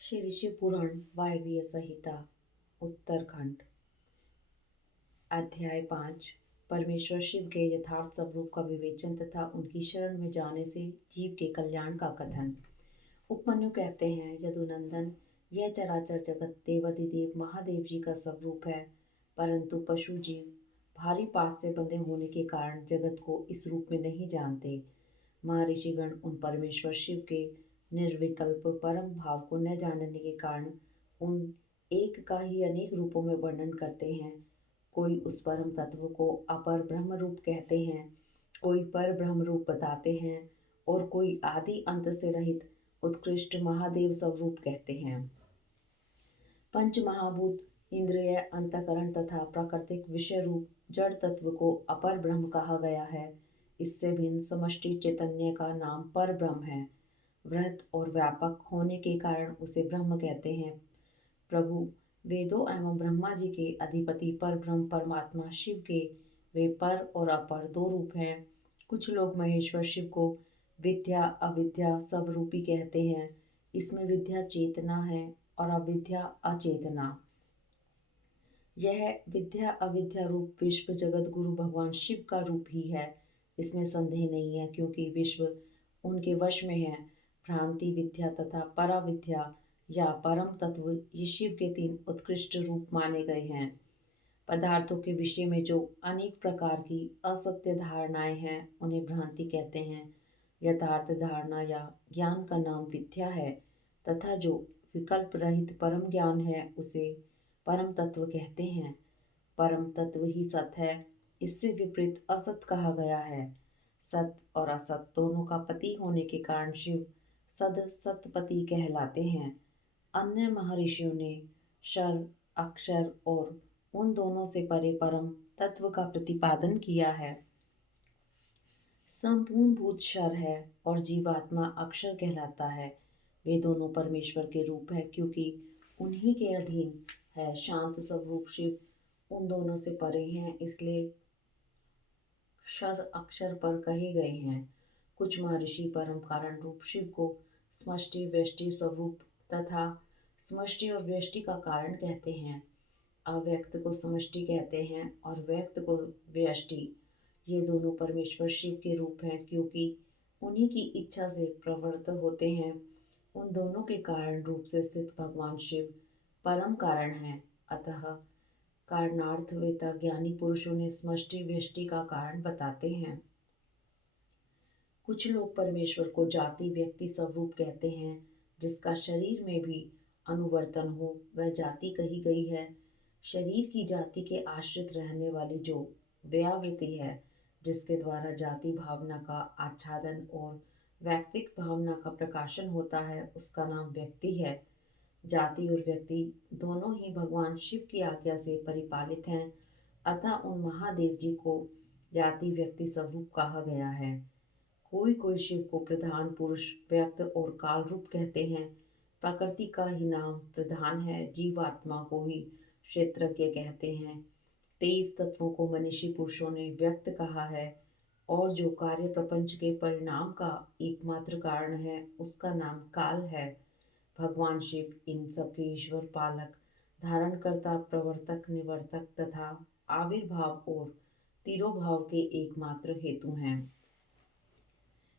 श्री शिव पुराण वायवीय संहिता उत्तरखंड अध्याय 5 परमेश्वर शिव के यथार्थ स्वरूप का विवेचन तथा उनकी शरण में जाने से जीव के कल्याण का कथन। उपमन्यु कहते हैं, यदुनंदन, यह चराचर जगत देवाधिदेव महादेव जी का स्वरूप है, परंतु पशु जीव भारी पास से बंधे होने के कारण जगत को इस रूप में नहीं जानते। महर्षिगण उन परमेश्वर शिव के निर्विकल्प परम भाव को न जानने के कारण उन एक का ही अनेक रूपों में वर्णन करते हैं। कोई उस परम तत्व को अपर ब्रह्म रूप कहते हैं, कोई पर ब्रह्म रूप बताते हैं और कोई आदि अंत से रहित उत्कृष्ट महादेव स्वरूप कहते हैं। पंच महाभूत, इंद्रिय, अंतकरण तथा प्राकृतिक विषय रूप जड़ तत्व को अपर ब्रह्म कहा गया है। इससे भिन्न समष्टि चैतन्य का नाम पर ब्रह्म है। वृहत और व्यापक होने के कारण उसे ब्रह्म कहते हैं। प्रभु वेदों एवं ब्रह्मा जी के अधिपति पर ब्रह्म परमात्मा शिव के वे पर और अपर दो रूप हैं। कुछ लोग महेश्वर शिव को विद्या अविद्या स्वरूपी कहते हैं। इसमें विद्या चेतना है और अविद्या अचेतना। यह विद्या अविद्या रूप विश्व जगत गुरु भगवान शिव का रूप ही है, इसमें संदेह नहीं है, क्योंकि विश्व उनके वश में है। भ्रांति विद्या तथा पराविद्या या परम तत्व ये शिव के तीन उत्कृष्ट रूप माने गए हैं। पदार्थों के विषय में जो अनेक प्रकार की असत्य धारणाएं हैं उन्हें भ्रांति कहते हैं। यथार्थ धारणा या ज्ञान का नाम विद्या है तथा जो विकल्प रहित परम ज्ञान है उसे परम तत्व कहते हैं। परम तत्व ही सत है, इससे विपरीत असत कहा गया है। सत और असत दोनों का पति होने के कारण शिव सद सतपति कहलाते हैं। अन्य महर्षियों ने क्षर अक्षर और उन दोनों से परे परम तत्व का प्रतिपादन किया है। संपूर्ण भूत क्षर है और जीवात्मा अक्षर कहलाता है। वे दोनों परमेश्वर के रूप है, क्योंकि उन्हीं के अधीन है। शांत स्वरूप शिव उन दोनों से परे हैं, इसलिए क्षर अक्षर पर कहे गए हैं। कुछ महर्षि परम कारण रूप शिव को समष्टि व्यष्टि स्वरूप तथा समष्टि और व्यष्टि का कारण कहते हैं। अव्यक्त को समष्टि कहते हैं और व्यक्त को व्यष्टि। ये दोनों परमेश्वर शिव के रूप हैं, क्योंकि उन्हीं की इच्छा से प्रवृत्त होते हैं। उन दोनों के कारण रूप से स्थित भगवान शिव परम कारण हैं। अतः कारणार्थ वेता ज्ञानी पुरुषों ने समष्टि व्यष्टि का कारण बताते हैं। कुछ लोग परमेश्वर को जाति व्यक्ति स्वरूप कहते हैं। जिसका शरीर में भी अनुवर्तन हो वह जाति कही गई है। शरीर की जाति के आश्रित रहने वाली जो व्यावृत्ति है, जिसके द्वारा जाति भावना का आच्छादन और वैयक्तिक भावना का प्रकाशन होता है, उसका नाम व्यक्ति है। जाति और व्यक्ति दोनों ही भगवान शिव की आज्ञा से परिपालित हैं। अतः उन महादेव जी को जाति व्यक्ति स्वरूप कहा गया है। कोई कोई शिव को प्रधान पुरुष व्यक्त और काल रूप कहते हैं। प्रकृति का ही नाम प्रधान है। जीवात्मा को ही क्षेत्रज्ञ कहते हैं। 23 तत्वों को मनीषी पुरुषों ने व्यक्त कहा है और जो कार्य प्रपंच के परिणाम का एकमात्र कारण है उसका नाम काल है। भगवान शिव इन सबके ईश्वर, पालक, धारणकर्ता, प्रवर्तक, निवर्तक तथा आविर्भाव और तिरोभाव के एकमात्र हेतु हैं।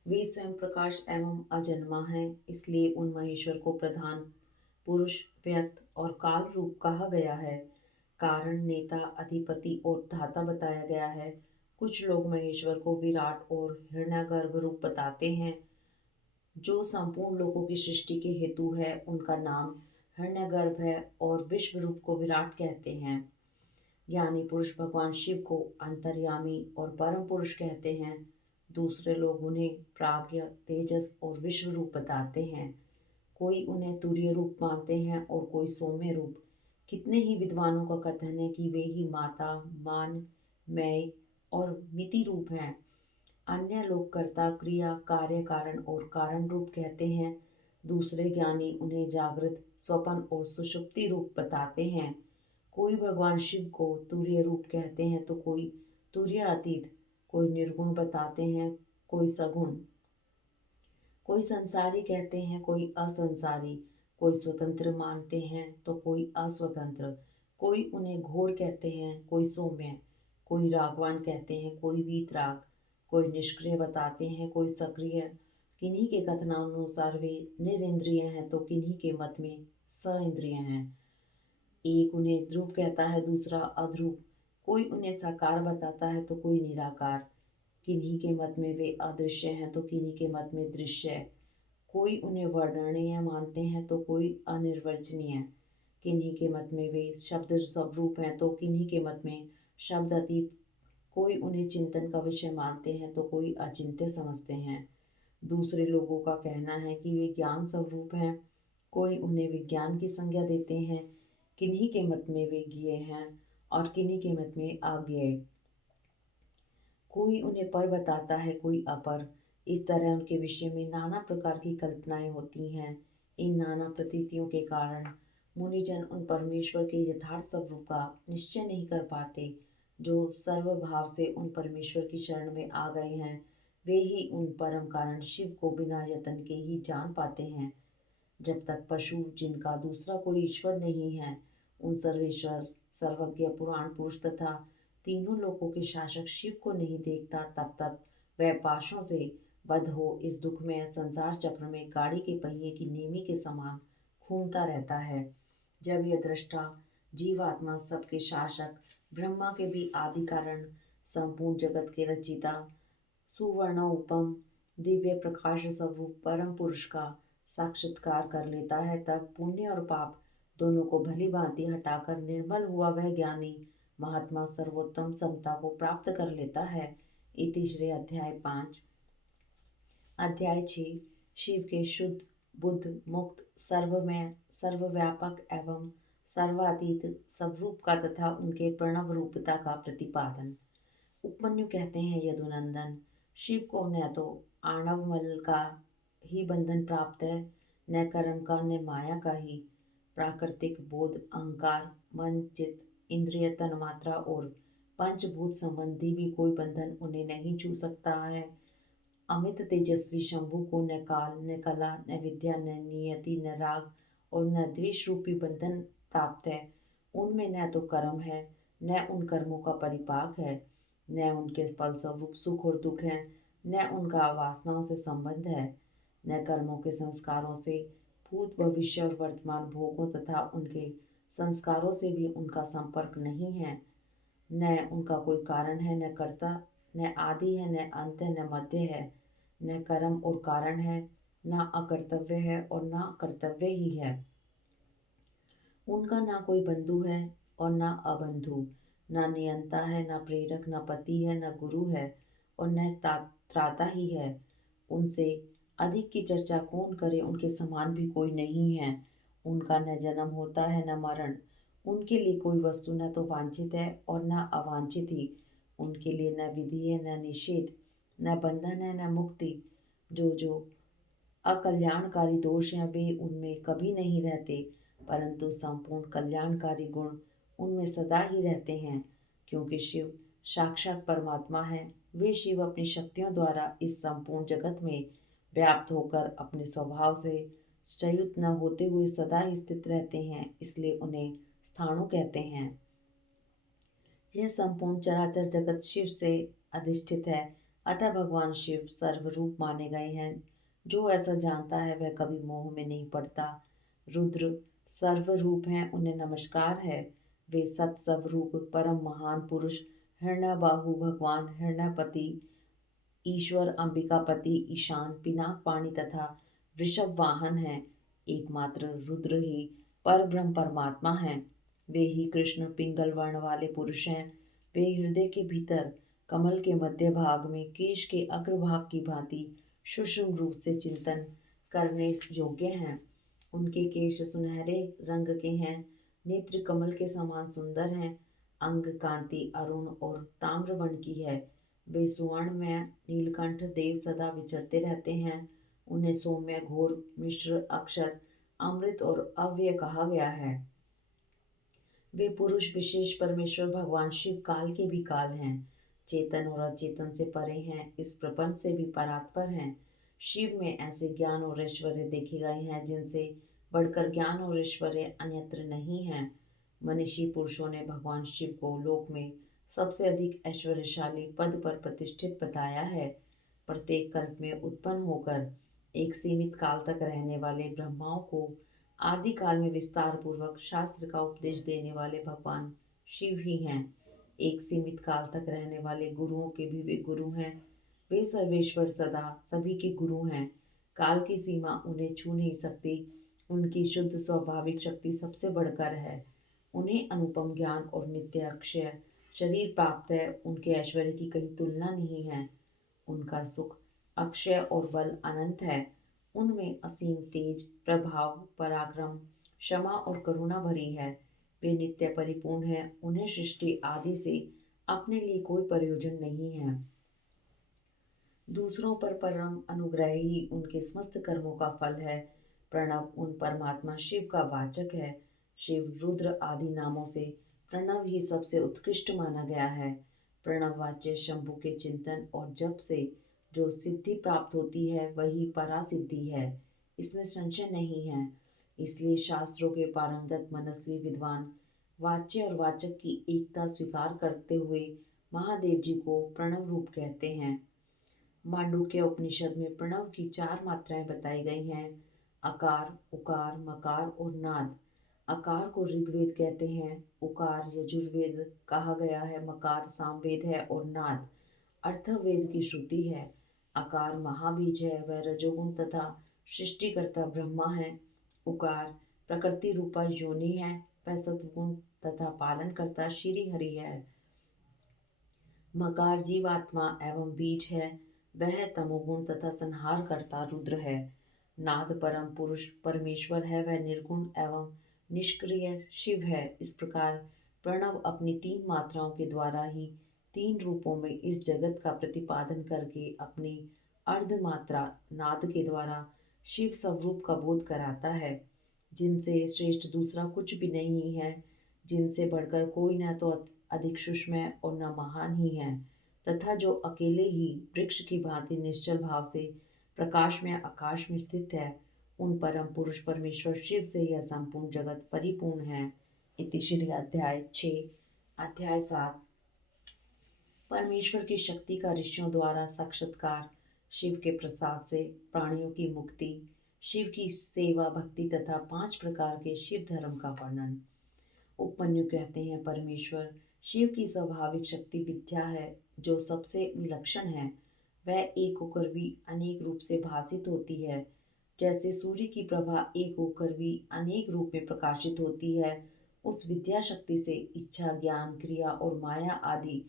वे स्वयं प्रकाश एवं अजन्मा हैं, इसलिए उन महेश्वर को प्रधान पुरुष व्यक्त और काल रूप कहा गया है। कारण, नेता, अधिपति और धाता बताया गया है। कुछ लोग महेश्वर को विराट और हिरण्यगर्भ रूप बताते हैं। जो संपूर्ण लोगों की सृष्टि के हेतु है उनका नाम हिरण्यगर्भ है और विश्व रूप को विराट कहते हैं। ज्ञानी पुरुष भगवान शिव को अंतर्यामी और परम पुरुष कहते हैं। दूसरे लोग उन्हें प्राज्ञ, तेजस और विश्व रूप बताते हैं। कोई उन्हें तुरीय रूप मानते हैं और कोई सौम्य रूप। कितने ही विद्वानों का कथन है कि वे ही माता, मान, मय और मिति रूप हैं। अन्य लोग कर्ता, क्रिया, कार्य, कारण और कारण रूप कहते हैं। दूसरे ज्ञानी उन्हें जागृत, स्वपन और सुषुप्ति रूप बताते हैं। कोई भगवान शिव को तुरीय रूप कहते हैं तो कोई तुरीय अतीत, कोई निर्गुण बताते हैं, कोई सगुण, कोई संसारी कहते हैं, कोई असंसारी, कोई स्वतंत्र मानते हैं तो कोई अस्वतंत्र। कोई उन्हें घोर कहते हैं, कोई सौम्य। कोई रागवान कहते हैं, कोई वीतराग। कोई निष्क्रिय बताते हैं, कोई सक्रिय। किन्हीं के कथनानुसार वे निरिंद्रिय हैं तो किन्हीं के मत में सइंद्रिय हैं। एक उन्हें ध्रुव कहता है, दूसरा अध्रुव। कोई उन्हें साकार बताता है तो कोई निराकार। किन्हीं के मत में वे अदृश्य हैं तो किन्हीं के मत में दृश्य। कोई उन्हें वर्णनीय मानते हैं तो कोई अनिर्वचनीय। किन्हीं के मत में वे शब्द स्वरूप हैं तो किन्हीं के मत में शब्द अतीत। कोई उन्हें चिंतन का विषय मानते हैं तो कोई अचिंत्य समझते हैं। दूसरे लोगों का कहना है कि वे ज्ञान स्वरूप हैं, कोई उन्हें विज्ञान की संज्ञा देते हैं। किन्हीं के मत में वे ज्ञेय हैं और किन्हीं के मत में अज्ञेय। कोई उन्हें पर बताता है, कोई अपर। इस तरह उनके विषय में नाना प्रकार की कल्पनाएं होती हैं। इन नाना प्रतीतियों के कारण मुनिजन उन परमेश्वर के यथार्थ स्वरूप का निश्चय नहीं कर पाते। जो सर्वभाव से उन परमेश्वर की शरण में आ गए हैं, वे ही उन परम कारण शिव को बिना यत्न के ही जान पाते हैं। जब तक पशु, जिनका दूसरा कोई ईश्वर नहीं है, उन सर्वेश्वर, सर्वज्ञ पुराण पुरुष तथा तीनों लोकों के शासक शिव को नहीं देखता, तब तक वह पाशों से बद्ध हो इस दुखमय संसार चक्र में गाड़ी के पहिए की नीमी के समान घूमता रहता है। जब यह दृष्टा जीवात्मा, सबके शासक, ब्रह्मा के भी आदि कारण, संपूर्ण जगत के रचिता, सुवर्ण उपम, दिव्य प्रकाश स्वरूप परम पुरुष का साक्षात्कार कर लेता है, तब पुण्य और पाप दोनों को भली भांति हटाकर निर्मल हुआ वह ज्ञानी महात्मा सर्वोत्तम समता को प्राप्त कर लेता है। इति श्री अध्याय 5। अध्याय 6। शिव के शुद्ध, बुद्ध, मुक्त, सर्वमय, सर्वव्यापक एवं सर्वातीत स्वरूप का तथा उनके प्रणव रूपता का प्रतिपादन। उपमन्यु कहते हैं, यदुनंदन, शिव को न तो आणव मल का ही बंधन प्राप्त है, न कर्म का, न माया का ही। प्राकृतिक बोध, अहंकार, मन, चित्त, इंद्रिय, तन्मात्रा और पंचभूत संबंधी भी कोई बंधन उन्हें नहीं छू सकता है। अमित तेजस्वी शंभु को न काल, न कला, न विद्या, न नियति, न राग और न द्वेष रूपी बंधन प्राप्त है। उनमें न तो कर्म है, न उन कर्मों का परिपाक है, न उनके फलस्वरूप सुख और दुख है, न उनका वासनाओं से संबंध है, न कर्मों के संस्कारों से भूत, भविष्य और वर्तमान भोगों तथा उनके संस्कारों से भी उनका संपर्क नहीं है। न उनका कोई कारण है, न कर्ता, न आदि है, न अंत है, न मध्य है, न कर्म और कारण है, न अकर्तव्य है और न कर्तव्य ही है। उनका ना कोई बंधु है और न अबंधु, न नियंता है, न प्रेरक, न पति है, न गुरु है और न त्राता ही है। उनसे अधिक की चर्चा कौन करे, उनके समान भी कोई नहीं है। उनका न जन्म होता है, न मरण। उनके लिए कोई वस्तु न तो वांछित है और न अवांछित ही। उनके लिए न विधि है, न निषेध, न बंधन है, न मुक्ति। जो अकल्याणकारी दोष हैं, वे उनमें कभी नहीं रहते, परंतु संपूर्ण कल्याणकारी गुण उनमें सदा ही रहते हैं। क्योंकि शिव साक्षात परमात्मा है, वे शिव अपनी शक्तियों द्वारा इस संपूर्ण जगत में व्याप्त होकर अपने स्वभाव से च्युत न होते हुए सदा ही स्थित रहते हैं, इसलिए उन्हें स्थाणु कहते हैं। यह संपूर्ण चराचर जगत शिव से अधिष्ठित है, अतः भगवान शिव सर्वरूप माने गए हैं। जो ऐसा जानता है वह कभी मोह में नहीं पड़ता। रुद्र सर्वरूप हैं, उन्हें नमस्कार है। वे सत्स्वरूप परम महान पुरुष हिरण्याबाहु भगवान हिरण्यापति, ईश्वर, अंबिकापति, ईशान, पिनाक पाणी तथा वृषभ वाहन हैं। एकमात्र रुद्र ही पर ब्रह्म परमात्मा हैं। वे ही कृष्ण पिंगल वर्ण वाले पुरुष हैं। वे हृदय के भीतर कमल के मध्य भाग में केश के अग्रभाग की भांति सूक्ष्म रूप से चिंतन करने योग्य हैं। उनके केश सुनहरे रंग के हैं, नेत्र कमल के समान सुंदर हैं, अंग कांति अरुण और ताम्र वर्ण की है। वे सुवर्ण में नीलकंठ देव सदा विचरते रहते हैं। उन्हें सौम्य, घोर, मिश्र, अक्षर, अमृत और अव्यय कहा गया है। वे पुरुष विशेष परमेश्वर भगवान शिव काल के भी काल हैं, चेतन और अचेतन से परे हैं, इस प्रपंच से भी परात्पर हैं। शिव में ऐसे ज्ञान और ऐश्वर्य देखे गए हैं जिनसे बढ़कर ज्ञान और ऐश्वर्य अन्यत्र नहीं है। मनीषी पुरुषों ने भगवान शिव को लोक में सबसे अधिक ऐश्वर्यशाली पद पर प्रतिष्ठित बताया है। प्रत्येक कल्प में उत्पन्न होकर एक सीमित काल तक रहने वाले ब्रह्माओं को आदिकाल में विस्तार पूर्वक शास्त्र का उपदेश देने वाले भगवान शिव ही हैं। एक सीमित काल तक रहने वाले गुरुओं के भी वे गुरु हैं। वे सर्वेश्वर सदा सभी के गुरु हैं। काल की सीमा उन्हें छू नहीं सकती। उनकी शुद्ध स्वाभाविक शक्ति सबसे बढ़कर है। उन्हें अनुपम ज्ञान और नित्य अक्षय शरीर प्राप्त है। उनके ऐश्वर्य की कहीं तुलना नहीं है। उनका सुख अक्षय और बल अनंत है। उनमें असीम तेज, प्रभाव, पराक्रम, क्षमा और करुणा भरी है। वे नित्य परिपूर्ण हैं। उन्हें सृष्टि आदि से अपने लिए कोई प्रयोजन नहीं है। दूसरों पर परम अनुग्रह ही उनके समस्त कर्मों का फल है। प्रणव उन परमात्मा शिव का वाचक है। शिव, रुद्र आदि नामों से प्रणव ही सबसे उत्कृष्ट माना गया है। प्रणव वाच्य शंभु के चिंतन और जप से जो सिद्धि प्राप्त होती है वही परासिद्धि है। इसमें संशय नहीं है। इसलिए शास्त्रों के पारंगत मनस्वी विद्वान वाच्य और वाचक की एकता स्वीकार करते हुए महादेव जी को प्रणव रूप कहते हैं। मांडुक्य उपनिषद में प्रणव की 4 मात्राएं बताई गई हैं: अकार, उकार, मकार और नाद। अकार को ऋग्वेद कहते हैं, उकार यजुर्वेद कहा गया है, मकार सामवेद है और नाद अर्थवेद की श्रुति है। अकार महाबीज है, वह रजोगुण तथा सृष्टिकर्ता ब्रह्मा है। उकार प्रकृति रूपा योनि है, वह सत्वगुण तथा पालनकर्ता श्री हरि है। मकार जीवात्मा एवं बीज है, वह तमोगुण तथा संहार करता रुद्र है। नाद परम पुरुष परमेश्वर है, वह निर्गुण एवं निष्क्रिय शिव है। इस प्रकार प्रणव अपनी 3 मात्राओं के द्वारा ही 3 रूपों में इस जगत का प्रतिपादन करके अपनी अर्धमात्रा नाद के द्वारा शिव स्वरूप का बोध कराता है, जिनसे श्रेष्ठ दूसरा कुछ भी नहीं है, जिनसे बढ़कर कोई न तो अधिक सूक्ष्म है और न महान ही है, तथा जो अकेले ही वृक्ष की भांति निश्चल भाव से प्रकाश में आकाश में स्थित है, उन परम पुरुष परमेश्वर शिव से यह संपूर्ण जगत परिपूर्ण है। इति श्री अध्याय 6। अध्याय 7। परमेश्वर की शक्ति का ऋषियों द्वारा साक्षात्कार, शिव के प्रसाद से प्राणियों की मुक्ति, शिव की सेवा भक्ति तथा 5 प्रकार के शिव धर्म का वर्णन। उपमन्यु कहते हैं, परमेश्वर शिव की स्वाभाविक शक्ति विद्या है जो सबसे विलक्षण है। वह एक होकर भी अनेक रूप से भासित होती है। जैसे सूर्य की प्रभा एक होकर भी अनेक रूप में प्रकाशित होती है, उस विद्या शक्ति से इच्छा, ज्ञान, क्रिया और माया आदि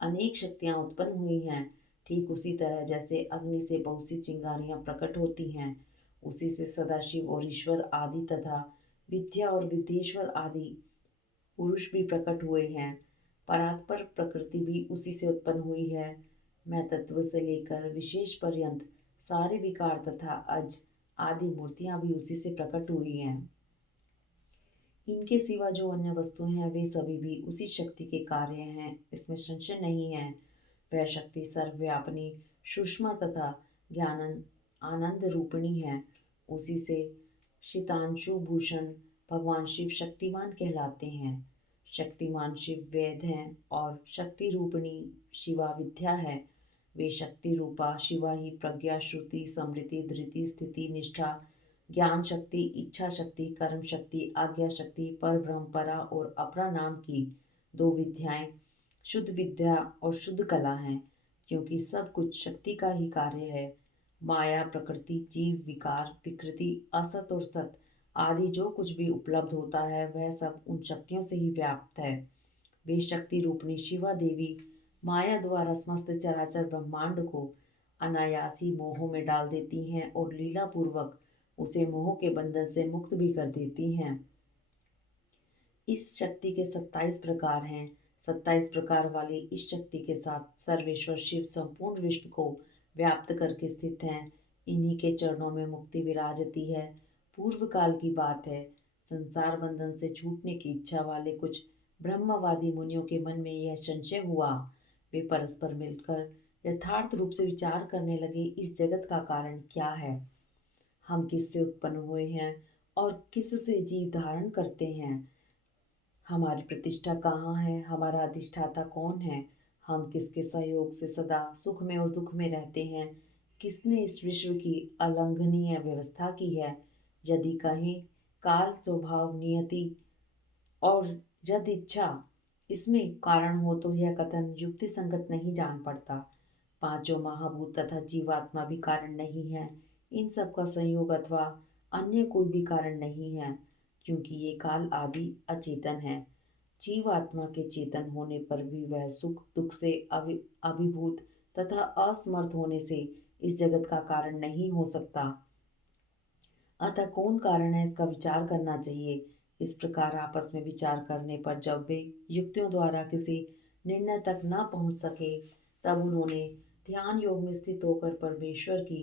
अनेक शक्तियाँ उत्पन्न हुई हैं। ठीक उसी तरह जैसे अग्नि से बहुत सी चिंगारियाँ प्रकट होती हैं, उसी से सदाशिव और ईश्वर आदि तथा विद्या और विद्येश्वर आदि पुरुष भी प्रकट हुए हैं। परात्पर प्रकृति भी उसी से उत्पन्न हुई है। मैं तत्व से लेकर विशेष पर्यंत सारे विकार तथा अज आदि मूर्तियां भी उसी से प्रकट हुई हैं। इनके सिवा जो अन्य वस्तुएं हैं वे सभी भी उसी शक्ति के कार्य हैं, इसमें संशय नहीं है। वह शक्ति सर्वव्यापिनी, सूक्ष्म तथा ज्ञानन आनंद रूपिणी है। उसी से शीतांशु भूषण भगवान शिव शक्तिमान कहलाते हैं। शक्तिमान शिव वेद हैं और शक्ति रूपिणी शिवा विद्या है। वे शक्ति रूपा शिवा ही प्रज्ञा, श्रुति, समृद्धि, धृति, स्थिति, निष्ठा, ज्ञान शक्ति, इच्छा शक्ति, कर्म शक्ति, आज्ञा शक्ति, पर ब्रह्म, परा और अपरा नाम की 2 विद्याएं शुद्ध विद्या और शुद्ध कला हैं, क्योंकि सब कुछ शक्ति का ही कार्य है। माया, प्रकृति, जीव, विकार, विकृति, असत और सत आदि जो कुछ भी उपलब्ध होता है वह सब उन शक्तियों से ही व्याप्त है। वे शक्ति रूपणी शिवा देवी माया द्वारा समस्त चराचर ब्रह्मांड को अनायास ही मोह में डाल देती हैं और लीला पूर्वक उसे मोह के बंधन से मुक्त भी कर देती हैं। इस शक्ति के 27 प्रकार हैं। 27 प्रकार वाली इस शक्ति के साथ सर्वेश्वर शिव संपूर्ण विश्व को व्याप्त करके स्थित हैं। इन्हीं के चरणों में मुक्ति विराजती है। पूर्व काल की बात है, संसार बंधन से छूटने की इच्छा वाले कुछ ब्रह्मवादी मुनियों के मन में यह संशय हुआ। वे परस्पर मिलकर यथार्थ रूप से विचार करने लगे, इस जगत का कारण क्या है, हम किससे उत्पन्न हुए हैं और किससे जीव धारण करते हैं, हमारी प्रतिष्ठा कहाँ है, हमारा अधिष्ठाता कौन है, हम किसके सहयोग से सदा सुख में और दुख में रहते हैं, किसने इस विश्व की अलंघनीय व्यवस्था की है। यदि कहें काल स्वभाव नियति और यदि इच्छा इसमें कारण हो तो यह कथन युक्ति संगत नहीं जान पड़ता। पांचों महाभूत तथा जीवात्मा भी कारण नहीं है, इन सब का संयोग अथवा अन्य कोई भी कारण नहीं है, क्योंकि ये काल आदि अचेतन है। जीवात्मा के चेतन होने पर भी वह सुख दुख से अभिभूत तथा असमर्थ होने से इस जगत का कारण नहीं हो सकता। अतः कौन कारण है, इसका विचार करना चाहिए। इस प्रकार आपस में विचार करने पर जब वे युक्तियों द्वारा किसी निर्णय तक न पहुंच सके, तब उन्होंने ध्यान योग में स्थित होकर परमेश्वर की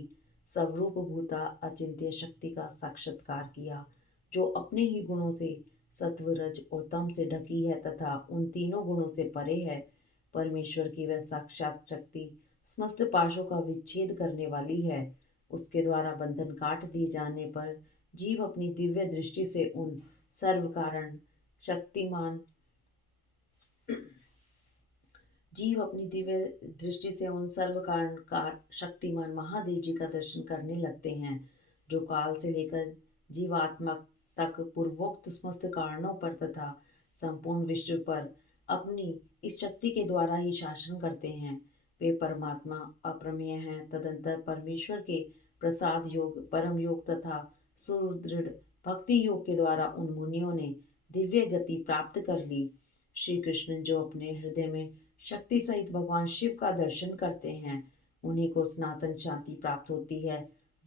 स्वरूप भूता अचिंत्य शक्ति का साक्षात्कार किया, जो अपने ही गुणों से सत्व रज और तम से ढकी है तथा उन तीनों गुणों से परे है। परमेश्वर की वह साक्षात शक्ति समस्त पाशों का विच्छेद करने वाली है। उसके द्वारा बंधन काट दिए जाने पर जीव अपनी दिव्य दृष्टि से उन सर्व कारण शक्तिमान जीव अपनी दिव्य दृष्टि से उन सर्व कारण का शक्तिमान महादेव जी का दर्शन करने लगते हैं, जो काल से लेकर जीवात्मा तक पूर्वोक्त समस्त कारणों पर तथा संपूर्ण विश्व पर अपनी इस शक्ति के द्वारा ही शासन करते हैं। वे परमात्मा अप्रमेय हैं। तदंतर परमेश्वर के प्रसाद योग, परम योग तथा सुदृढ़ भक्ति योग के द्वारा उन मुनियों ने दिव्य गति प्राप्त कर ली। श्री कृष्ण जो अपने हृदय में शक्ति सहित भगवान शिव का दर्शन करते हैं, उन्हीं को सनातन शांति प्राप्त होती है,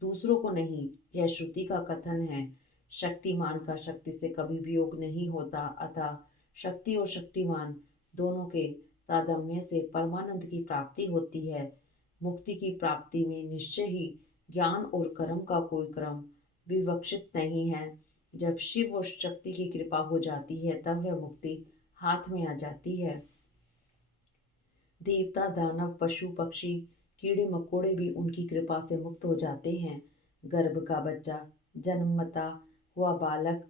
दूसरों को नहीं। यह श्रुति का कथन है। शक्तिमान का शक्ति से कभी वियोग नहीं होता, अतः शक्ति और शक्तिमान दोनों के तादात्म्य से परमानंद की प्राप्ति होती है। मुक्ति की प्राप्ति में निश्चय ही ज्ञान और कर्म का कोई क्रम विवक्षित नहीं है। जब शिव और शक्ति की कृपा हो जाती है, तब वह मुक्ति हाथ में आ जाती है। देवता दानव पशु पक्षी कीड़े मकोड़े भी उनकी कृपा से मुक्त हो जाते हैं। गर्भ का बच्चा, जन्मता हुआ बालक,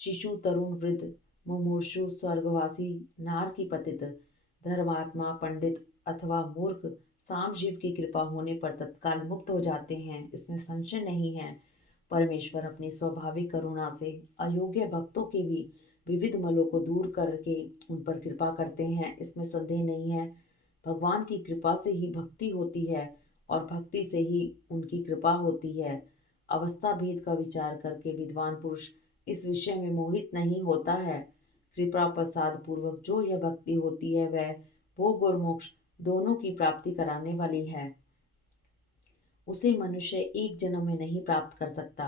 शिशु, तरुण, वृद्ध, मुमूर्षु, स्वर्गवासी, नार की पतित, धर्मात्मा, पंडित अथवा मूर्ख साम जीव की कृपा होने पर तत्काल मुक्त हो जाते हैं, इसमें संशय नहीं है। परमेश्वर अपनी स्वाभाविक करुणा से अयोग्य भक्तों के भी विविध मलों को दूर करके उन पर कृपा करते हैं, इसमें संदेह नहीं है। भगवान की कृपा से ही भक्ति होती है और भक्ति से ही उनकी कृपा होती है। अवस्था भेद का विचार करके विद्वान पुरुष इस विषय में मोहित नहीं होता है। कृपा प्रसाद पूर्वक जो यह भक्ति होती है, वह भोग और मोक्ष दोनों की प्राप्ति कराने वाली है। उसे मनुष्य एक जन्म में नहीं प्राप्त कर सकता।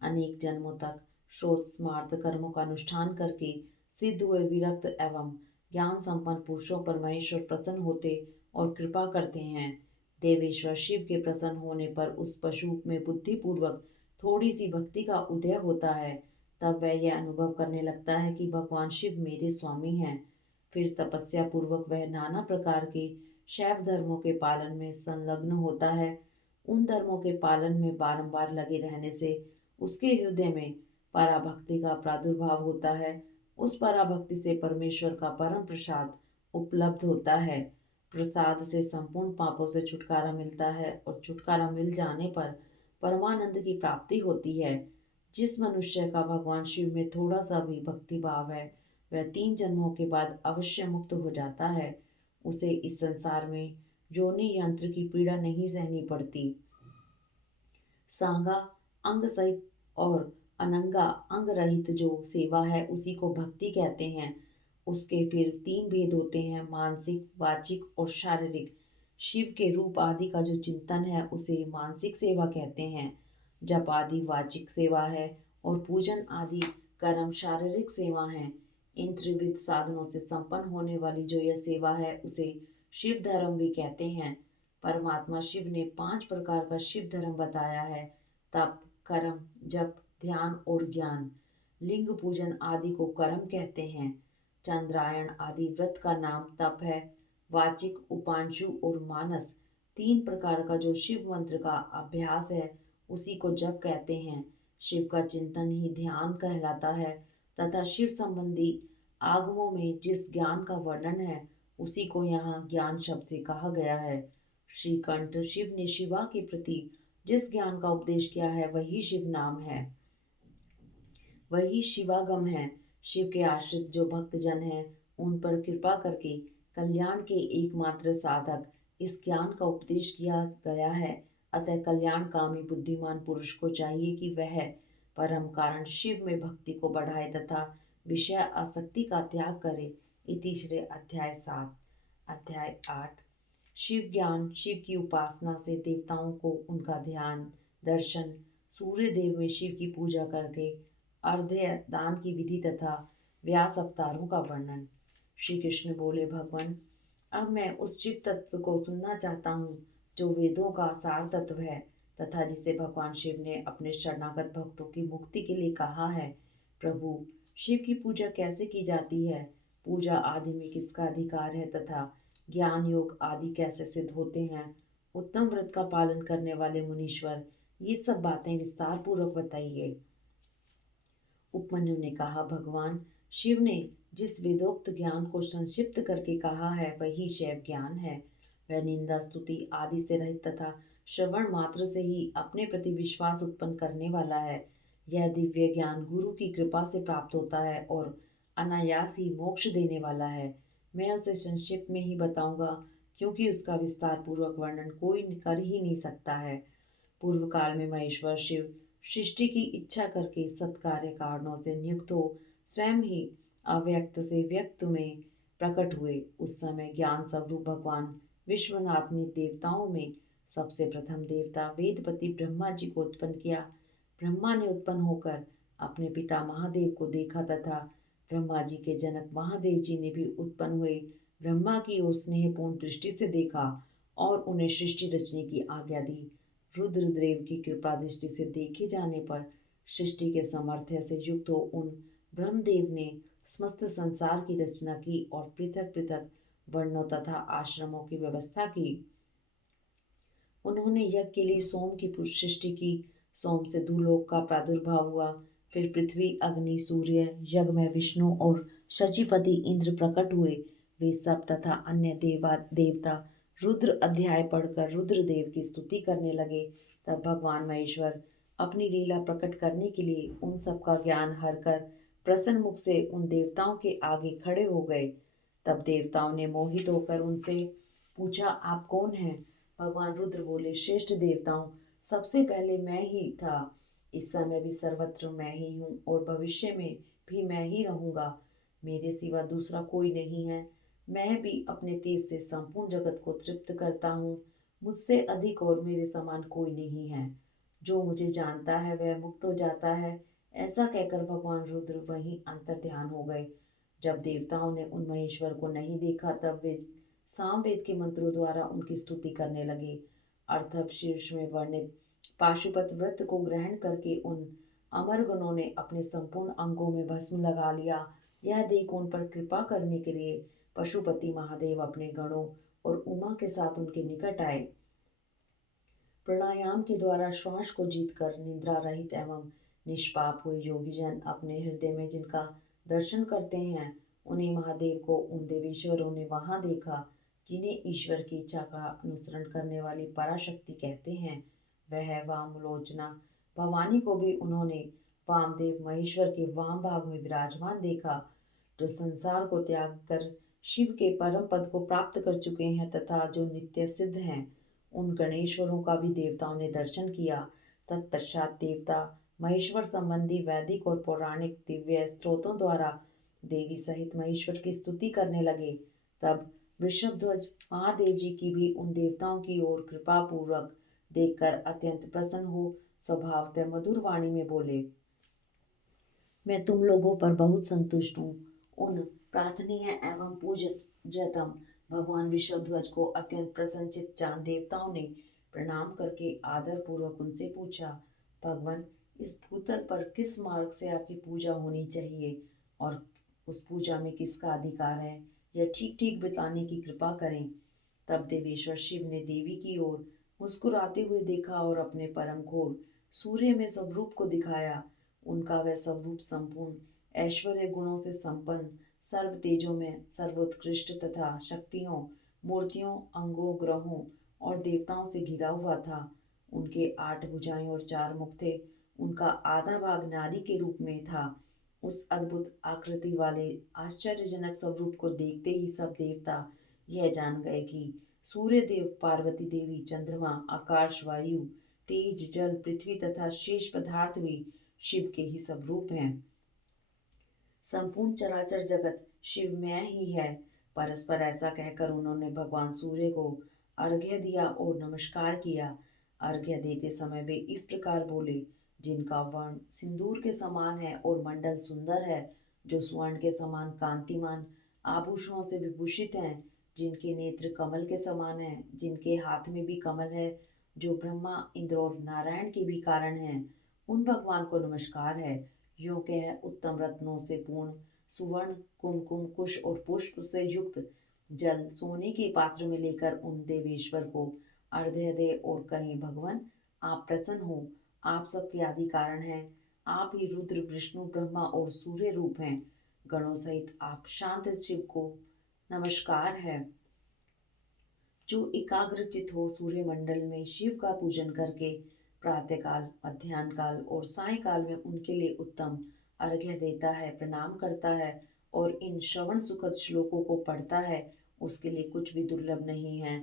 अनेक जन्मों तक श्रोत स्मार्थ कर्मों का अनुष्ठान करके सिद्ध हुए विरक्त एवं ज्ञान संपन्न पुरुषों पर महेश्वर प्रसन्न होते और कृपा करते हैं। देवेश्वर शिव के प्रसन्न होने पर उस पशु में बुद्धिपूर्वक थोड़ी सी भक्ति का उदय होता है। तब वह यह अनुभव करने लगता है कि भगवान शिव मेरे स्वामी हैं। फिर तपस्या पूर्वक वह नाना प्रकार के शैव धर्मों के पालन में संलग्न होता है। उन धर्मों के पालन में बारंबार लगे रहने से उसके हृदय में पराभक्ति का प्रादुर्भाव होता है। उस पराभक्ति से परमेश्वर का परम प्रसाद उपलब्ध होता है। प्रसाद से संपूर्ण पापों से छुटकारा मिलता है और छुटकारा मिल जाने पर परमानंद की प्राप्ति होती है। जिस मनुष्य का भगवान शिव में थोड़ा सा भी भक्ति भाव है, वह 3 जन्मों के बाद अवश्य मुक्त हो जाता है। उसे इस संसार में योनि यंत्र की पीड़ा नहीं सहनी पड़ती। सांगा अंग सहित और अनंगा अंग रहित जो सेवा है, उसी को भक्ति कहते हैं। उसके फिर 3 भेद होते हैं, मानसिक, वाचिक और शारीरिक। शिव के रूप आदि का जो चिंतन है, उसे मानसिक सेवा कहते हैं। जप आदि वाचिक सेवा है और पूजन आदि कर्म शारीरिक सेवा है। इन त्रिविध साधनों से संपन्न होने वाली जो यह सेवा है, उसे शिव धर्म भी कहते हैं। परमात्मा शिव ने 5 प्रकार का शिव धर्म बताया है: तप, कर्म, जप, ध्यान और ज्ञान। लिंग पूजन आदि को कर्म कहते हैं। चंद्रायण आदि व्रत का नाम तप है। वाचिक, उपांशु और मानस 3 प्रकार का जो शिव मंत्र का अभ्यास है, उसी को जप कहते हैं। शिव का चिंतन ही ध्यान कहलाता है तथा शिव संबंधी आगमों में जिस ज्ञान का वर्णन है उसी को यहाँ ज्ञान शब्द से कहा गया है। श्रीकंठ शिव ने शिवा के प्रति जिस ज्ञान का उपदेश किया है वही शिव नाम है, वही शिवागम है। शिव के आश्रित जो भक्तजन हैं उन पर कृपा करके कल्याण के एकमात्र साधक इस ज्ञान का उपदेश किया गया है। अतः कल्याणकामी बुद्धिमान पुरुष को चाहिए कि वह परम कारण शिव में भक्ति को बढ़ाए तथा विषय आसक्ति का त्याग करे। इति श्री अध्याय 7। अध्याय 8। शिव ज्ञान शिव की उपासना से देवताओं को उनका ध्यान दर्शन, सूर्य देव में शिव की पूजा करके अर्घ्य दान की विधि तथा व्यास अवतारों का वर्णन। श्री कृष्ण बोले, भगवान अब मैं उस शिव तत्व को सुनना चाहता हूँ जो वेदों का सार तत्व है तथा जिसे भगवान शिव ने अपने शरणागत भक्तों की मुक्ति के लिए कहा है। प्रभु, शिव की पूजा कैसे की जाती है, पूजा आदि में किसका अधिकार है तथा ज्ञान योग आदि कैसे सिद्ध होते हैं। उत्तम व्रत का पालन करने वाले मुनीश्वर ये सब बातें विस्तार पूर्वक बताइए। उपमन्यु ने कहा, भगवान शिव ने जिस वेदोक्त ज्ञान को संक्षिप्त करके कहा है वही शैव ज्ञान है। वह निंदा स्तुति आदि से रहित तथा श्रवण मात्र से ही अपने प्रति विश्वास उत्पन्न करने वाला है। यह दिव्य ज्ञान गुरु की कृपा से प्राप्त होता है और अनायास ही मोक्ष देने वाला है। मैं उसे संक्षिप्त में ही बताऊंगा क्योंकि उसका विस्तार पूर्वक वर्णन कोई कर ही नहीं सकता है। पूर्व काल में महेश्वर शिव सृष्टि की इच्छा करके सत्कार्य कारणों से नियुक्त हो स्वयं ही अव्यक्त से व्यक्त में प्रकट हुए। उस समय ज्ञान स्वरूप भगवान विश्वनाथ ने देवताओं में सबसे प्रथम देवता वेदपति ब्रह्मा जी को उत्पन्न किया। ब्रह्मा ने उत्पन्न होकर अपने पिता महादेव को देखा तथा ब्रह्मा जी के जनक महादेव जी ने भी उत्पन्न हुए ब्रह्मा की ओर स्नेहपूर्ण दृष्टि से देखा और उन्हें सृष्टि रचने की आज्ञा दी। रुद्रदेव की कृपा दृष्टि से देखे जाने पर सृष्टि के सामर्थ्य से युक्त हो उन ब्रह्मदेव ने समस्त संसार की रचना की और पृथक पृथक वर्णों तथा आश्रमों की व्यवस्था की। उन्होंने यज्ञ के लिए सोम की सृष्टि की। सोम से भूलोक का प्रादुर्भाव हुआ। फिर पृथ्वी अग्नि सूर्य यज्ञ में विष्णु और शचीपति इंद्र प्रकट हुए। वे सब तथा अन्य देवता रुद्र अध्याय पढ़कर रुद्रदेव की स्तुति करने लगे। तब भगवान महेश्वर अपनी लीला प्रकट करने के लिए उन सब का ज्ञान हर कर प्रसन्न मुख से उन देवताओं के आगे खड़े हो गए। तब देवताओं ने मोहित होकर उनसे पूछा, आप कौन हैं? भगवान रुद्र बोले, श्रेष्ठ देवताओं, सबसे पहले मैं ही था, इस समय भी सर्वत्र मैं ही हूँ और भविष्य में भी मैं ही रहूँगा। मेरे सिवा दूसरा कोई नहीं है। मैं भी अपने तेज से संपूर्ण जगत को तृप्त करता हूँ। मुझसे अधिक और मेरे समान कोई नहीं है। जो मुझे जानता है वह मुक्त हो जाता है। ऐसा कहकर भगवान रुद्र वहीं अंतर्ध्यान हो गए। जब देवताओं ने उन महेश्वर को नहीं देखा तब वे सामवेद के मंत्रों द्वारा उनकी स्तुति करने लगे। अर्थव शीर्ष में वर्णित पाशुपत व्रत को ग्रहण करके उन अमर गणों ने अपने संपूर्ण अंगों में भस्म लगा लिया। यह देख उन पर कृपा करने के लिए पशुपति महादेव अपने गणों और उमा के साथ उनके निकट आए। प्राणायाम के द्वारा श्वास को जीतकर निद्रा रहित एवं निष्पाप हुए योगीजन अपने हृदय में जिनका दर्शन करते हैं उन्हें महादेव को उन देवीश्वरों ने वहां देखा जिन्हें ईश्वर की इच्छा का अनुसरण करने वाली पराशक्ति कहते हैं। वह वामलोचना भवानी को भी उन्होंने वामदेव महेश्वर के वाम भाग में विराजमान देखा, जो संसार को त्याग कर शिव के परम पद को प्राप्त कर चुके हैं तथा जो नित्य सिद्ध हैं। उन गणेश्वरों का भी देवताओं ने दर्शन किया। तत्पश्चात देवता महेश्वर संबंधी वैदिक और पौराणिक दिव्य स्त्रोतों द्वारा देवी सहित महेश्वर की स्तुति करने लगे। तब वृषभध्वज महादेव जी की भी उन देवताओं की ओर कृपा पूर्वक देखकर अत्यंत प्रसन्न हो स्वभावतः मधुर वाणी में बोले, मैं तुम लोगों पर बहुत संतुष्ट हूँ। उन प्रार्थनीय एवं पूज्यतम भगवान विश्वध्वज को अत्यंत प्रसन्नचित्त जान देवताओं ने प्रणाम करके आदर पूर्वक उनसे पूछा, भगवान इस भूतल पर किस मार्ग से आपकी पूजा होनी चाहिए और उस पूजा में किसका अधिकार है, यह ठीक ठीक बताने की कृपा करें। तब देवेश्वर शिव ने देवी की ओर मुस्कुराते हुए देखा और अपने परम घोर सूर्य में स्वरूप को दिखाया। उनका वह स्वरूप संपूर्ण ऐश्वर्य गुणों से संपन्न, सर्व तेजों में सर्वोत्कृष्ट तथा शक्तियों, मूर्तियों, अंगों, ग्रहों और देवताओं से घिरा हुआ था। उनके 8 भुजाएं और 4 मुख थे। उनका आधा भाग नारी के रूप में था। उस अद्भुत आकृति वाले आश्चर्यजनक स्वरूप को देखते ही सब देवता यह जान गए कि सूर्य देव, पार्वती देवी, चंद्रमा, आकाश, वायु, तेज, जल, पृथ्वी तथा शेष पदार्थ भी शिव के ही स्वरूप हैं। संपूर्ण चराचर जगत शिवमय ही है। परस्पर ऐसा कहकर उन्होंने भगवान सूर्य को अर्घ्य दिया और नमस्कार किया। अर्घ्य देते समय वे इस प्रकार बोले, जिनका वर्ण सिंदूर के समान है और मंडल सुंदर है, जो स्वर्ण के समान कांतिमान आभूषणों से विभूषित हैं, जिनके नेत्र कमल के समान हैं, जिनके हाथ में भी कमल है, जो ब्रह्मा, इंद्र और नारायण के भी कारण हैं, उन भगवान को नमस्कार है। यों कह उत्तम रत्नों से पूर्ण सुवर्ण, कुमकुम, कुश और पुष्प से युक्त जल सोने के पात्र में लेकर उन देवेश्वर को अर्घ्य दे और कहें, भगवान आप प्रसन्न हो, आप सबके आदि कारण हैं, आप ही रुद्र, विष्णु, ब्रह्मा और सूर्य रूप हैं। गणों सहित आप शांत शिव को नमस्कार है, जो एकाग्रचित हो सूर्य मंडल में शिव का पूजन करके प्रातःकाल, मध्यान्ह काल और सायंकाल में उनके लिए उत्तम अर्घ्य देता है, प्रणाम करता है और इन श्रवण सुखद श्लोकों को पढ़ता है, उसके लिए कुछ भी दुर्लभ नहीं है।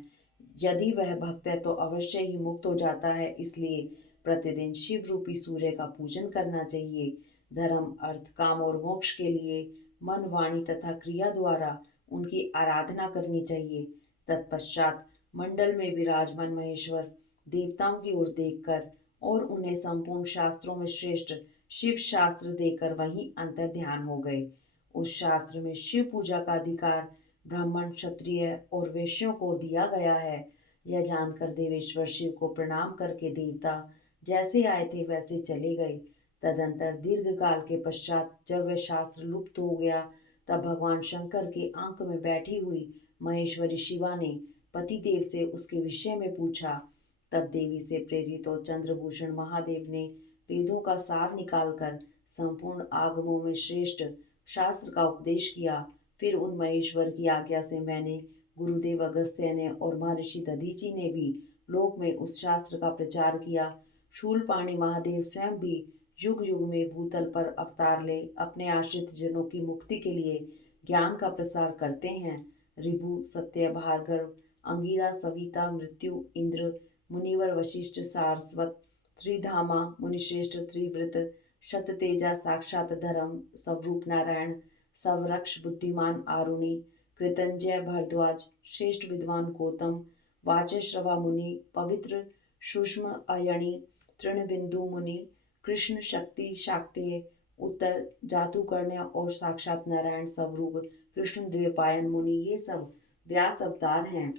यदि वह भक्त है तो अवश्य ही मुक्त हो जाता है। इसलिए प्रतिदिन शिव रूपी सूर्य का पूजन करना चाहिए। धर्म, अर्थ, काम और मोक्ष के लिए मन, वाणी तथा क्रिया द्वारा उनकी आराधना करनी चाहिए। तत्पश्चात मंडल में विराजमान महेश्वर देवताओं की ओर देखकर और उन्हें संपूर्ण शास्त्रों में श्रेष्ठ शिव शास्त्र देकर वहीं अंतर ध्यान हो गए। उस शास्त्र में शिव पूजा का अधिकार ब्राह्मण, क्षत्रिय और वैश्यों को दिया गया है। यह जानकर देवेश्वर शिव को प्रणाम करके देवता जैसे आए थे वैसे चले गए। तदंतर दीर्घ काल के पश्चात जब वह शास्त्र लुप्त हो गया, तब भगवान शंकर के अंक में बैठी हुई महेश्वरी शिवा ने पतिदेव से उसके विषय में पूछा। तब देवी से प्रेरित और चंद्रभूषण महादेव ने वेदों का सार निकालकर संपूर्ण आगमों में श्रेष्ठ शास्त्र का उपदेश किया। फिर उन महेश्वर की आज्ञा से मैंने, गुरुदेव अगस्त्य ने और महर्षि दधीचि ने भी लोक में उस शास्त्र का प्रचार किया। शूलपाणी महादेव स्वयं भी युग युग में भूतल पर अवतार ले अपने आश्रित जनों की मुक्ति के लिए ज्ञान का प्रसार करते हैं। ऋभु, सत्य, भार्गव, अंगिरा, सविता, मृत्यु, इंद्र, मुनिवर, वशिष्ठ, सारस्वत, त्रिधामा, मुनिश्रेष्ठ, त्रिव्रत, शततेजा, साक्षात धर्म स्वरूप नारायण, सवरक्ष, बुद्धिमान आरुणि, कृतंजय, भरद्वाज, श्रेष्ठ विद्वान गौतम, वाचश्रवा मुनि, पवित्र सुषम अयणी, तृणबिंदु मुनि, कृष्ण, शक्ति, शाक्तेय, उत्तर, जातुकर्ण्य और साक्षात नारायण स्वरूप कृष्ण द्वैपायन मुनि, ये सब व्यास अवतार हैं।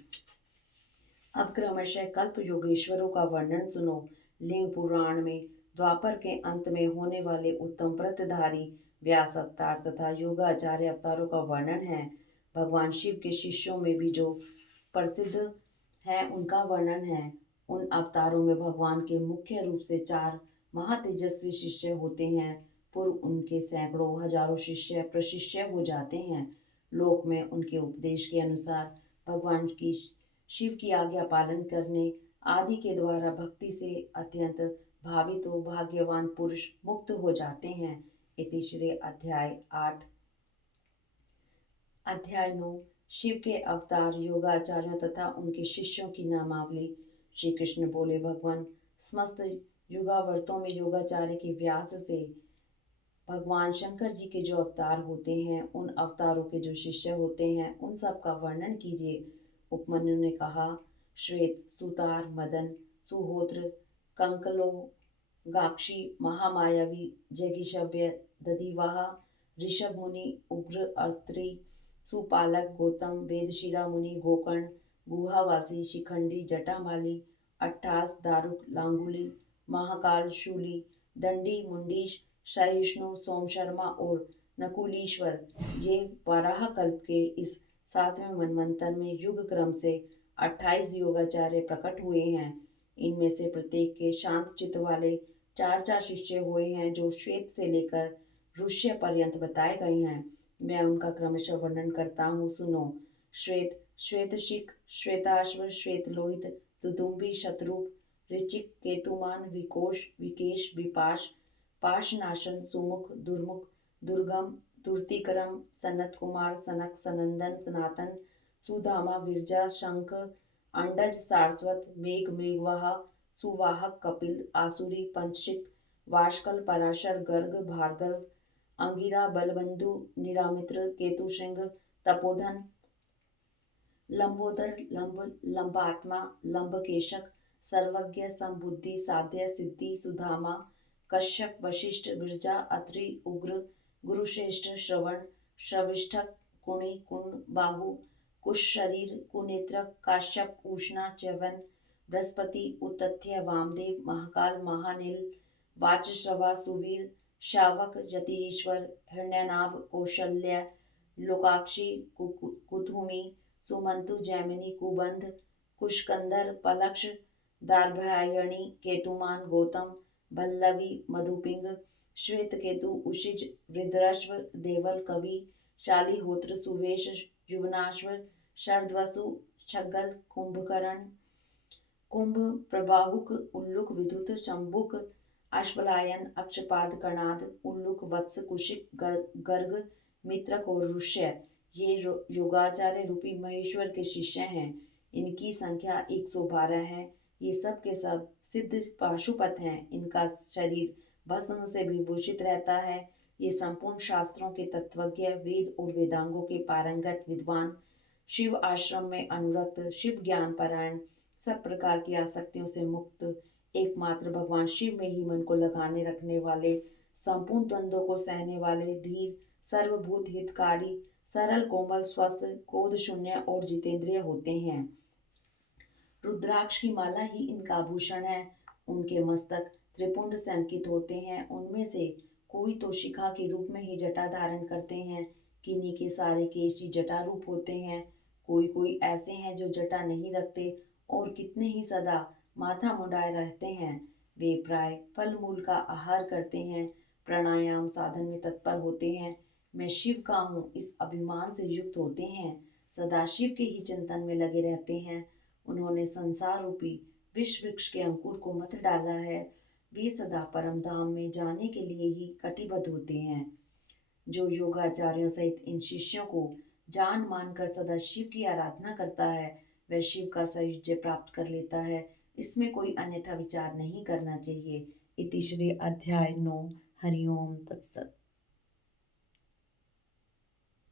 अब क्रमशः कल्प योगेश्वरों का वर्णन सुनो। लिंग पुराण में द्वापर के अंत में होने वाले उत्तम व्रतधारी व्यास अवतार तथा योगाचार्य अवतारों का वर्णन है। भगवान शिव के शिष्यों में भी जो प्रसिद्ध है उनका वर्णन है। उन अवतारों में भगवान के मुख्य रूप से 4 महातेजस्वी शिष्य होते हैं। पूर्व उनके सैकड़ों हजारों शिष्य प्रशिष्य हो जाते हैं। लोक में उनके उपदेश के अनुसार भगवान की शिव की आज्ञा पालन करने आदि के द्वारा भक्ति से अत्यंत भावित हो भाग्यवान पुरुष मुक्त हो जाते हैं। इति श्री अध्याय 8। अध्याय 9 शिव के अवतार, योगाचार्यों तथा उनके शिष्यों की नामावली। श्री कृष्ण बोले, भगवान समस्त युगावर्तों में योगाचार्य के व्यास से भगवान शंकर जी के जो अवतार होते हैं, उन अवतारों के जो शिष्य होते हैं, उन सब का वर्णन कीजिए। उपमन्यु ने कहा, श्वेत, सुतार, मदन, सुहोत्र, कंकलो, गाक्षी, महामायावी, जगिशव्य, दधिवाहा, ऋषभ मुनि, उग्र, अत्रि, सुपालक, गौतम, वेदशिरा मुनि, गोकर्ण, गुहावासी, शिखंडी, जटामाली, अट्ठास, दारुक, लांगुली, महाकाल, शूली, दंडी, मुंडीश, सहिष्णु, सोम शर्मा और नकुलीश्वर, ये वराह कल्प के इस 7वें मनवंतर में युग क्रम से 28 योगाचार्य प्रकट हुए हैं। इनमें से प्रत्येक के शांत चित्त वाले 4 शिष्य हुए हैं जो श्वेत से लेकर ऋष्य पर्यंत बताए गए हैं। मैं उनका क्रमशः वर्णन करता हूँ, सुनो। श्वेत, श्वेतशिख, श्वेताश्व, श्वेतलोहित, दुदुम्बी, शतरूप, ऋचिक, केतुमान, विकोश, विकेश, विपाश, पाशनाशन, सुमुख, दुर्मुख, दुर्गम, तुर्तिकरम, सनत कुमार, सनक, सनंदन, सनातन, सुधामा, विरजा, शंख, अंडज, सारस्वत, मेघ, मेघवाहा, सुवाहक, कपिल, आसुरी, पंचशिक, वाशकल, पराशर, गर्ग, भार्गव, अंगिरा, बलबंधु, निरामित्र, केतुशृंग, तपोधन, लंबोदर, लंबात्मा, लंबकेशक, सर्वज्ञ, समबुद्धि, साध्य, सिद्धि, सुधामा, कश्यप, वशिष्ठ, विरजा, अत्रि, उग्र, गुरुश्रेष्ठ, श्रवण, श्रविष्ठक, कुणि, कुण, बाहु, कुश, शरीर, कुनेत्र, काश्यप, उष्णा, च्यवन, बृहस्पति, उतथ्य, वामदेव, महाकाल, महानील, वाचश्रवा, सुवीर, शावक, यतीश्वर, हिरण्यनाभ, कौशल्य, लोकाक्षी, कुथुमी, सुमंतु, जैमिनी, कुबंध, कुशकंदर, पलक्ष, दार्भायणी, केतुमान, गौतम, भल्लवी, मधुपिंग, श्वेतकेतु, उशिज, वृद्रश्व, देवल, कवि, शालिहोत्र, सुवेश, युवनाश्व, शरद्वसु, छगल, कुंभकर्ण, कुंभ, प्रबाहुक, उल्लुक, विद्युत, शंभुक, अश्वलायन, अक्षपाद, कणाद, उल्लुक, वत्स, कुशिक, गर्ग, मित्रक और ऋष्य ये योगाचार्य रूपी महेश्वर के शिष्य हैं। इनकी संख्या 112 है। ये सब के सब सिद्ध पाशुपत हैं। इनका शरीर भस्म से विभूषित रहता है। ये संपूर्ण शास्त्रों के तत्वज्ञ, वेद और वेदांगों के पारंगत विद्वान, शिव आश्रम में अनुरक्त, शिव ज्ञान परायण, सब प्रकार की आसक्तियों से मुक्त, एकमात्र भगवान शिव में ही मन को लगाने रखने वाले, संपूर्ण द्वंद्वों को सहने वाले, धीर, सर्वभूत हितकारी, सरल, कोमल, स्वस्थ, क्रोध शून्य और जितेंद्रिय होते हैं। रुद्राक्ष की माला ही इनका आभूषण है। उनके मस्तक त्रिपुंड से अंकित होते हैं। उनमें से कोई तो शिखा के रूप में ही जटा धारण करते हैं, किन्हीं के सारे केश ही जटा रूप होते हैं। कोई कोई ऐसे हैं जो जटा नहीं रखते और कितने ही सदा माथा मुंडाए रहते हैं। वे प्राय फल मूल का आहार करते हैं, प्राणायाम साधन में तत्पर होते हैं। मैं शिव का हूँ इस अभिमान से युक्त होते हैं, सदा शिव के ही चिंतन में लगे रहते हैं। उन्होंने संसार रूपी विष वृक्ष के अंकुर को मत डाला है। वे सदा परम धाम में जाने के लिए ही कटिबद्ध होते हैं। जो योगाचार्यों सहित इन शिष्यों को जान मानकर सदा शिव की आराधना करता है, वह शिव का सायुज्य प्राप्त कर लेता है। इसमें कोई अन्यथा विचार नहीं करना चाहिए। इति श्री अध्याय 9। हरिओम तत्सत।